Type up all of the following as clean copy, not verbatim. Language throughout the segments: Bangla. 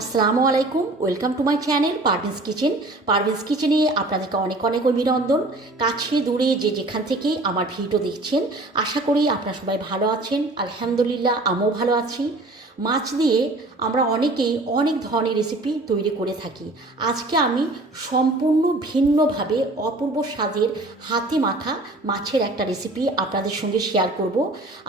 আসসালামু আলাইকুম, welcome to my channel Parveen's kitchen. Parveen's কিচেনে আপনাদেরকে অনেক অনেক অভিনন্দন। কাছে দূরে যে যেখান থেকে আমার ভিডিও দেখছেন, আশা করি আপনারা সবাই ভালো আছেন। আলহামদুলিল্লাহ, আমিও ভালো আছি। মাছ দিয়ে আমরা অনেকেই অনেক ধরনের রেসিপি তৈরি করে থাকি। আজকে আমি সম্পূর্ণ ভিন্নভাবে অপূর্ব স্বাদের হাতে মাখা মাছের একটা রেসিপি আপনাদের সঙ্গে শেয়ার করব।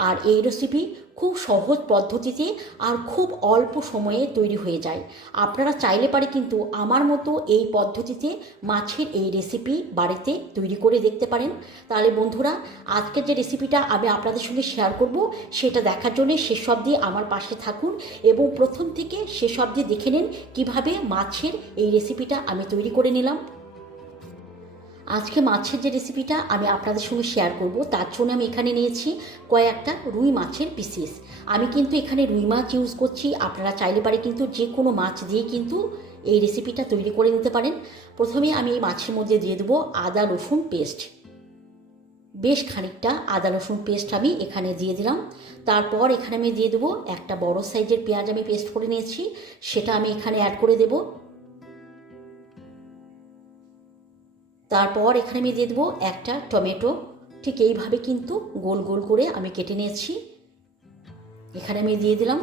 আর এই রেসিপি খুব সহজ পদ্ধতিতে আর খুব অল্প সময়ে তৈরি হয়ে যায়। আপনারা চাইলে পারে কিন্তু আমার মতো এই পদ্ধতিতে মাছের এই রেসিপি বাড়িতে তৈরি করে দেখতে পারেন। তাহলে বন্ধুরা, আজকের যে রেসিপিটা আমি আপনাদের সঙ্গে শেয়ার করব সেটা দেখার জন্য শেষ অবধি আমার পাশে থাকুন এবং প্রথম থেকে শেষ অবধি দেখে নিন কীভাবে মাছের এই রেসিপিটা আমি তৈরি করে নিলাম। আজকে মাছের যে রেসিপিটা আমি আপনাদের সঙ্গে শেয়ার করব তার জন্য আমি এখানে নিয়েছি কয়েকটা রুই মাছের পিসেস। আমি কিন্তু এখানে রুই মাছ ইউজ করছি, আপনারা চাইলে পারে কিন্তু যে কোনো মাছ দিয়ে কিন্তু এই রেসিপিটা তৈরি করে নিতে পারেন। প্রথমে আমি এই মাছের মধ্যে দিয়ে দেবো আদা রসুন পেস্ট। বেশ খানিকটা আদা রসুন পেস্ট আমি এখানে দিয়ে দিলাম। তারপর এখানে আমি দিয়ে দেবো একটা বড় সাইজের পেঁয়াজ আমি পেস্ট করে নিয়েছি, সেটা আমি এখানে অ্যাড করে দেবো। তারপর এখানে আমি দিয়ে দেবো একটা টমেটো, ঠিক এইভাবে কিন্তু গোল গোল করে আমি কেটে নিয়েছি, এখানে আমি দিয়ে দিলাম।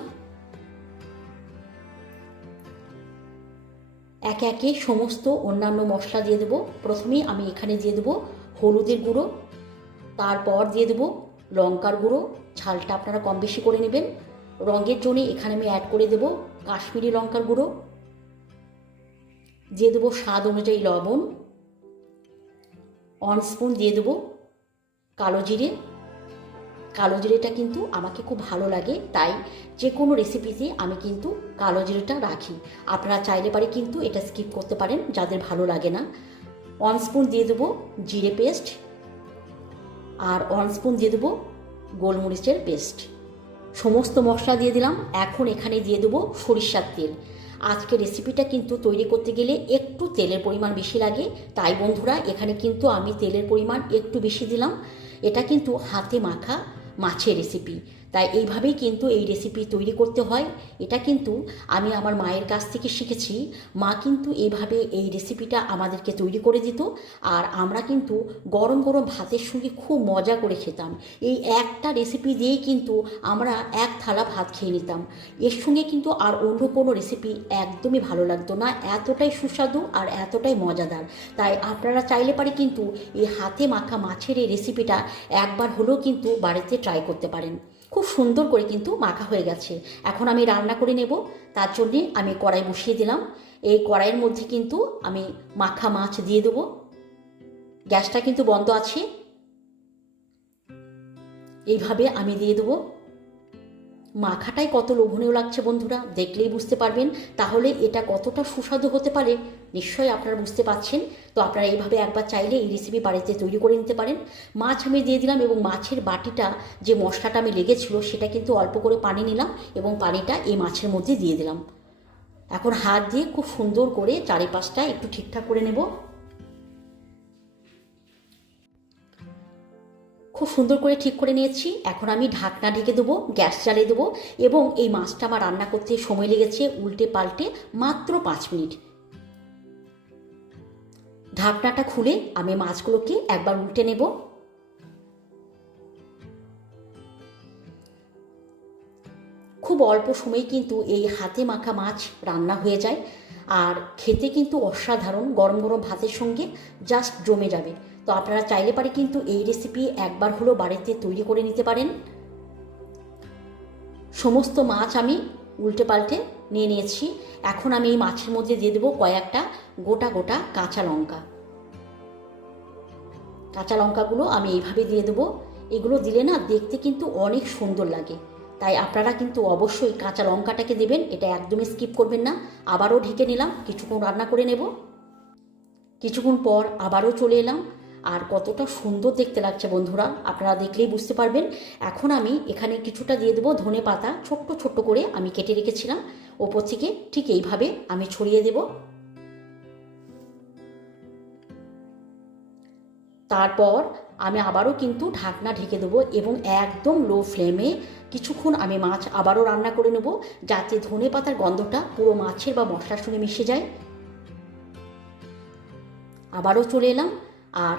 একে একে সমস্ত অন্যান্য মশলা দিয়ে দেবো। প্রথমেই আমি এখানে দিয়ে দেবো হলুদের গুঁড়ো, তারপর দিয়ে দেবো লঙ্কার গুঁড়ো, ঝালটা আপনারা কম বেশি করে নেবেন। রঙের জন্য এখানে আমি অ্যাড করে দেবো কাশ্মীরি লঙ্কার গুঁড়ো, দিয়ে দেবো স্বাদ অনুযায়ী লবণ, 1 স্পুন দিয়ে দেবো কালো জিরে। কালো জিরেটা কিন্তু আমাকে খুব ভালো লাগে, তাই যে কোনো রেসিপিতে আমি কিন্তু কালো জিরেটা রাখি। আপনারা চাইলে পারে কিন্তু এটা স্কিপ করতে পারেন যাদের ভালো লাগে না। 1 স্পুন দিয়ে দেবো জিরে পেস্ট আর 1 স্পুন দিয়ে দেবো গোলমরিচের পেস্ট। সমস্ত মশলা দিয়ে দিলাম। এখন এখানে দিয়ে দেবো সরিষার তেল। আজকে রেসিপিটা কিন্তু তৈরি করতে গেলে একটু তেলের পরিমাণ বেশি লাগে, তাই বন্ধুরা এখানে কিন্তু আমি তেলের পরিমাণ একটু বেশি দিলাম। এটা কিন্তু হাতে মাখা মাছের রেসিপি, তাই এইভাবেই কিন্তু এই রেসিপি তৈরি করতে হয়। এটা কিন্তু আমি আমার মায়ের কাছ থেকে শিখেছি। মা কিন্তু এইভাবে এই রেসিপিটা আমাদেরকে তৈরি করে দিত, আর আমরা কিন্তু গরম গরম ভাতের সঙ্গে খুব মজা করে খেতাম। এই একটা রেসিপি দিয়েই কিন্তু আমরা এক থালা ভাত খেয়ে নিতাম। এর সঙ্গে কিন্তু আর অন্য কোনো রেসিপি একদমই ভালো লাগতো না, এতটাই সুস্বাদু আর এতটাই মজাদার। তাই আপনারা চাইলে পারে কিন্তু এই হাতে মাখা মাছের এই রেসিপিটা একবার হলেও কিন্তু বাড়িতে ট্রাই করতে পারেন। খুব সুন্দর করে কিন্তু মাখা হয়ে গেছে। এখন আমি রান্না করে নেব, তার জন্যে আমি কড়াই বসিয়ে দিলাম। এই কড়াইয়ের মধ্যে কিন্তু আমি মাখা মাছ দিয়ে দেবো। গ্যাসটা কিন্তু বন্ধ আছে। এইভাবে আমি দিয়ে দেবো। মাখাটাই কত লোভনীয় লাগছে বন্ধুরা, দেখলেই বুঝতে পারবেন তাহলে এটা কতটা সুস্বাদু হতে পারে নিশ্চয়ই আপনারা বুঝতে পারছেন। তো আপনারা এইভাবে একবার চাইলে এই রেসিপি বাড়িতে তৈরি করে নিতে পারেন। মাছ আমি দিয়ে দিলাম এবং মাছের বাটিটা যে মশলাটা আমি লেগেছিল সেটা কিন্তু অল্প করে পানি নিলাম এবং পানিটা এই মাছের মধ্যে দিয়ে দিলাম। এখন হাত দিয়ে খুব সুন্দর করে চারিপাশটা একটু ঠিকঠাক করে নেব। খুব সুন্দর করে ঠিক করে নিয়েছি। এখন আমি ঢাকনা ঢেকে দেবো, গ্যাস জ্বালিয়ে দেবো এবং এই মাছটা আমার রান্না করতে সময় লেগেছে উল্টে পাল্টে মাত্র 5 মিনিট। ঢাকনাটা খুলে আমি মাছগুলোকে একবার উল্টে নেব। খুব অল্প সময়ে কিন্তু এই হাতে মাখা মাছ রান্না হয়ে যায়, আর খেতে কিন্তু অসাধারণ, গরম গরম ভাতের সঙ্গে জাস্ট জমে যাবে। তো আপনারা চাইলে পারে কিন্তু এই রেসিপি একবার হলেও বাড়িতে তৈরি করে নিতে পারেন। সমস্ত মাছ আমি উল্টে পাল্টে নিয়ে নিয়েছি। এখন আমি এই মাছের মধ্যে দিয়ে দেবো কয়েকটা গোটা গোটা কাঁচা লঙ্কা। কাঁচা লঙ্কাগুলো আমি এইভাবে দিয়ে দেবো। এগুলো দিলে না দেখতে কিন্তু অনেক সুন্দর লাগে, তাই আপনারা কিন্তু অবশ্যই কাঁচা লঙ্কাটাকে দেবেন, এটা একদমই স্কিপ করবেন না। আবারও ঢেকে নিলাম, কিছুক্ষণ রান্না করে নেব। কিছুক্ষণ পর আবারও চলে এলাম, আর কতটা সুন্দর দেখতে লাগছে বন্ধুরা আপনারা দেখলেই বুঝতে পারবেন। এখন আমি এখানে কিছুটা দিয়ে দেবো ধনে পাতা, ছোট্ট ছোট্ট করে আমি কেটে রেখেছিলাম, ওপর থেকে ঠিক এইভাবে আমি ছড়িয়ে দেব। তারপর আমি আবারও কিন্তু ঢাকনা ঢেকে দেবো এবং একদম লো ফ্লেমে কিছুক্ষণ আমি মাছ আবারও রান্না করে নেব, যাতে ধনে পাতার গন্ধটা পুরো মাছের বা মশলার সঙ্গে মিশে যায়। আবারও চলে এলাম, আর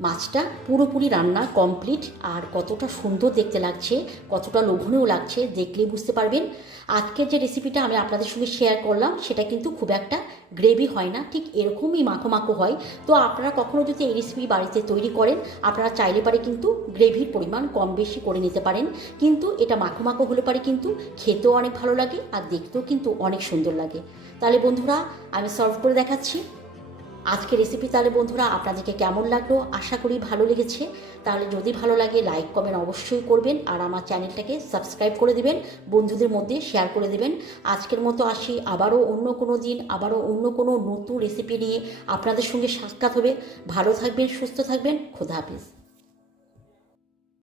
মাছটা পুরোপুরি রান্না কমপ্লিট। আর কতটা সুন্দর দেখতে লাগছে, কতটা লোভনীয় লাগছে দেখলেই বুঝতে পারবেন। আজকের যে রেসিপিটা আমি আপনাদের সঙ্গে শেয়ার করলাম সেটা কিন্তু খুব একটা গ্রেভি হয় না, ঠিক এরকমই মাখো মাখো হয়। তো আপনারা কখনো যদি এই রেসিপি বাড়িতে তৈরি করেন, আপনারা চাইলে পারে কিন্তু গ্রেভির পরিমাণ কম বেশি করে নিতে পারেন, কিন্তু এটা মাখো মাখো হলে পারে কিন্তু খেতেও অনেক ভালো লাগে আর দেখতেও কিন্তু অনেক সুন্দর লাগে। তাহলে বন্ধুরা আমি সার্ভ করে দেখাচ্ছি আজকের রেসিপি। তাহলে বন্ধুরা আপনাদেরকে কেমন লাগলো, আশা করি ভালো লেগেছে। তাহলে যদি ভালো লাগে লাইক কমেন্ট অবশ্যই করবেন, আর আমার চ্যানেলটাকে সাবস্ক্রাইব করে দেবেন, বন্ধুদের মধ্যে শেয়ার করে দেবেন। আজকের মতো আসি, আবারও অন্য কোনো দিন আবারও অন্য কোনো নতুন রেসিপি নিয়ে আপনাদের সঙ্গে সাক্ষাৎ হবে। ভালো থাকবেন, সুস্থ থাকবেন, খোদা হাফেজ।